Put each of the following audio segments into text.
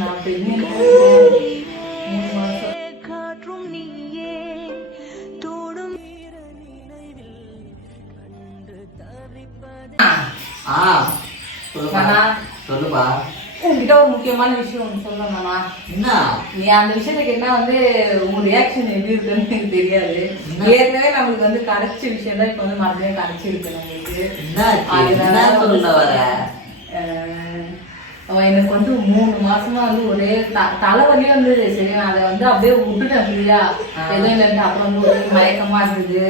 நான். காற்றும் நீயே தோடும் சொல்லுப்பா. உன்கிட்ட ஒரு முக்கியமான விஷயம் ஒன்று சொல்லணும்னா என்ன? நீ அந்த விஷயத்துக்கு என்ன வந்து உங்க ரியாக்ஷன் எப்படி இருக்குன்னு எனக்கு தெரியாது. ஏற்கனவே நம்மளுக்கு வந்து கரைச்ச விஷயம் தான் இப்போ வந்து மறுபடியும் கரைச்சிருக்கு நம்மளுக்கு. சொல்ல வர? எனக்கு வந்து மூணு மாசமா வந்து ஒரே த- தலைவலி வந்தது சரி நான் அதை வந்து அப்படியே விட்டுட்டேன் ஃப்ரீயா எதுவும் இல்லைன்ட்டு அப்புறம் வந்து ஒரே மயக்கமா இருந்தது.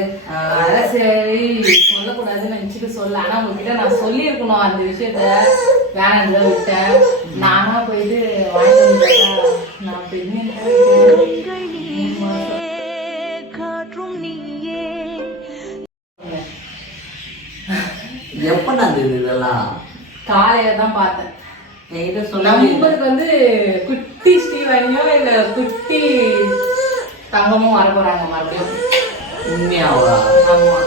அதான் சரி சொல்லக்கூடாதுன்னு நினைச்சிட்டு சொல்ல ஆனா உங்ககிட்ட நான் சொல்லியிருக்கணும் அந்த விஷயத்த. வேணாம் விட்டேன். நானா போயிட்டு வந்து பார்த்தா, நான் நீயே எப்ப நடந்தது இதெல்லாம்? காலையில தான் பார்த்தேன். நம்மளுக்கு வந்து குட்டி ஸ்ரீவாணியோ இல்ல குட்டி தங்கமும் வர போறாங்க மறுபடியும். உண்மையாவா? ஆமா.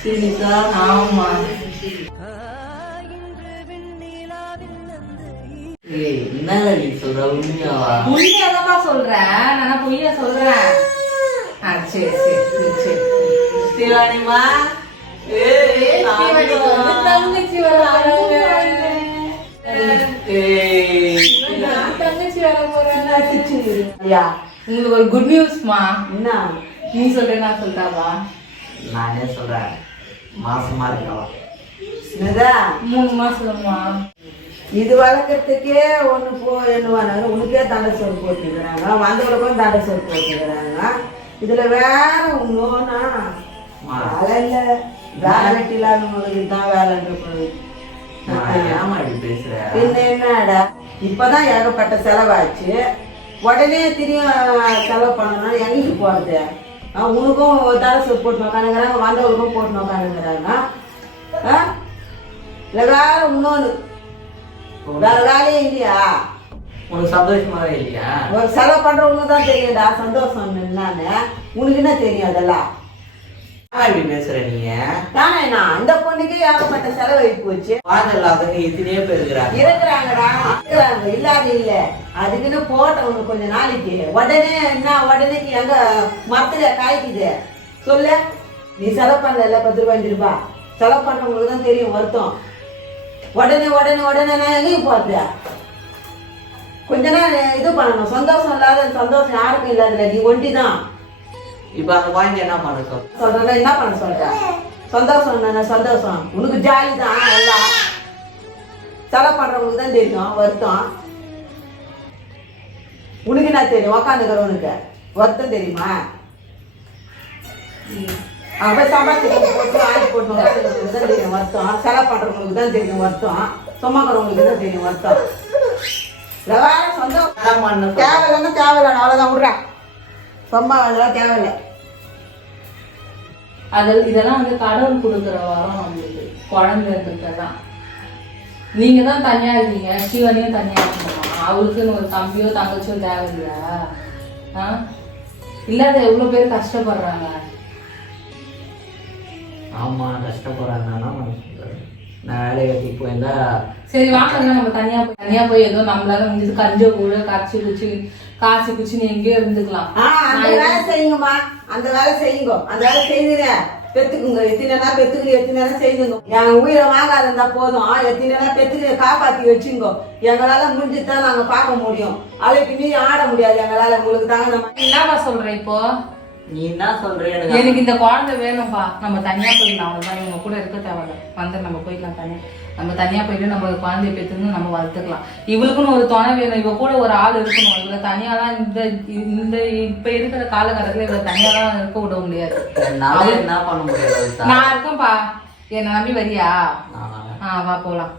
சீரியஸா ஆமா என்னடா நீ சொல்ற? உண்மையாவா? சொல்றேன் நான் பொய்யா சொல்றேன். ஆ சரி சரி சரி, ஸ்ரீவாணிமா ஸ்ரீவாணி தங்கச்சி வர உங்களுக்கு ஒரு குட் நியூஸ்மா என்ன? நீ சொல்ற நான் சொல்றாப்பா நானே சொல்றேன். மாசமா இருக்கவா? என்னதா? மூணு மாசம்மா. இது வளர்க்கறதுக்கே ஒன்று போ என்னவானாங்க உனக்கே தண்டை சோறு போட்டுக்கிறாங்க. வந்தவங்களுக்கும் தண்டை சோறு போட்டுக்கிறாங்க. இதுல வேற இன்னொன்னா வேலை இல்லை. வேலை வெட்டி இல்லாதவங்களுக்கு தான் வேலைன்ற பொழுது. பின்ன என்னடா? இப்பதான் ஏகப்பட்ட செலவாச்சு. உடனே திரும்ப செலவு பண்ணணும் எங்கேக்கு போறது? ஆ, உனக்கும் தடை சோறு போட்டு உக்காந்துக்கிறாங்க வந்தவங்களுக்கும் போட்டு இல்லை வேற இன்னொன்று வேற வேலையே இல்லையா? உனக்கு சந்தோஷமாவே இல்லையா? ஒரு செலவு பண்றவங்களுக்கு தான் தெரியும்டா சந்தோஷம் என்னன்னு உனக்கு என்ன தெரியும் அதெல்லாம்? இப்படி பேசுற நீங்க? தானே நான் இந்த பொண்ணுக்கு ஏகப்பட்ட செலவு ஆகி போச்சு. குழந்தை இல்லாதவங்க எத்தனையோ பேர் இருக்கிறாங்க. இருக்கிறாங்கடா இருக்கிறாங்க இல்லாத இல்ல. அதுக்குன்னு போட்டவங்க கொஞ்ச நாளைக்கு. உடனே என்ன உடனே எங்க மரத்துல காய்க்குது. சொல்லு. நீ செலவு பண்ணல பத்து ரூபாய் அஞ்சு ரூபாய். செலவு பண்றவங்களுக்கு தான் தெரியும் வருத்தம். உடனே உடனே உடனே நான் எங்கேயும் போறது கொஞ்ச நாள் இது பண்ணணும். சந்தோஷம் இல்லாத சந்தோஷம் யாருக்கும் இல்லாதுல நீ ஒண்டி தான் இப்ப அந்த குழந்தை என்ன பண்ண சொல்? சொல்றேன் என்ன பண்ண சொல்ற? சந்தோஷம் என்ன சந்தோஷம். உனக்கு ஜாலி தான் எல்லாம் செலவு பண்றவங்களுக்கு தான் தெரியும் வருத்தம். உனக்கு என்ன தெரியும்? உக்காந்துக்கிறவனுக்கு வருத்தம் தெரியுமா? அவன் சம்பாதிச்சு போட்டு போட்டு தான் தெரியும் வருத்தம். செலவு பண்றவங்களுக்கு தான் தெரியும் வருத்தம். சும்மாக்கிறவங்களுக்கு தான் தெரியும் வருத்தம். சொந்தம். தேவையில்லைன்னா தேவையில்லை அவ்வளோதான் விட்றேன் சும்மா அதெல்லாம் தேவையில்லை. அது இதெல்லாம் வந்து கடவுள் கொடுக்குற வரம் நம்மளுக்கு குழந்தை தான். நீங்க தான் தனியா இருக்கீங்க. சிவனையும் தனியா இருக்கணும். அவளுக்குன்னு ஒரு தம்பியோ தங்கச்சியோ தேவையில்லையா ஆ? இல்லாத எவ்வளோ பேர் கஷ்டப்படுறாங்க. ஆமா கஷ்டப்படுறாங்க ஆனா நான் சொல்றேன். நான் வேலை வெட்டி போயிருந்தா சரி வாங்க நம்ம தனியா போய் தனியா போய் ஏதோ நம்மளால முடிஞ்சது கஞ்சோ கூட கரைச்சி குச்சி காசி குச்சின்னு எங்கேயோ இருந்துக்கலாம். அந்த வேலை செய்யுங்கம்மா. அந்த வேலை செய்யுங்க. அந்த வேலை செய்யுங்க பெத்துக்குங்க. எத்தினா பெத்துக்கு எத்தினா செய்யுங்க எங்க உயிரை வாங்காத இருந்தா போதும். எத்தினா பெத்துக்கு காப்பாத்தி வச்சுங்க. எங்களால முடிஞ்சுதான் நாங்க பார்க்க முடியும். அழைக்கு நீ ஆட முடியாது. எங்களால. உங்களுக்கு தாங்க நம்ம என்னப்பா சொல்ற இப்போ. நீ என்ன சொல்ற எனக்கு இந்த குழந்தை வேணும்பா. நம்ம தனியா போயிடலாம் அவ்வளவுதான் இவங்க கூட இருக்க தேவையில்ல. வந்து நம்ம போயிடலாம் தனியா. நம்ம தனியா போயிட்டு நம்ம குழந்தைய பெற்றுன்னு நம்ம வளர்த்துக்கலாம். இவளுக்குன்னு ஒரு துணை வேணும். இவ கூட ஒரு ஆள் இருக்கணும். இவளை தனியாலாம் இந்த இந்த இப்ப இருக்கிற காலகட்டத்துல இவளை தனியாலாம் இருக்க விட முடியாது. என்ன பண்ண முடியாது நான் இருக்கேன்ப்பா. என்னை நம்பி வரியா? ஆ வா போலாம்.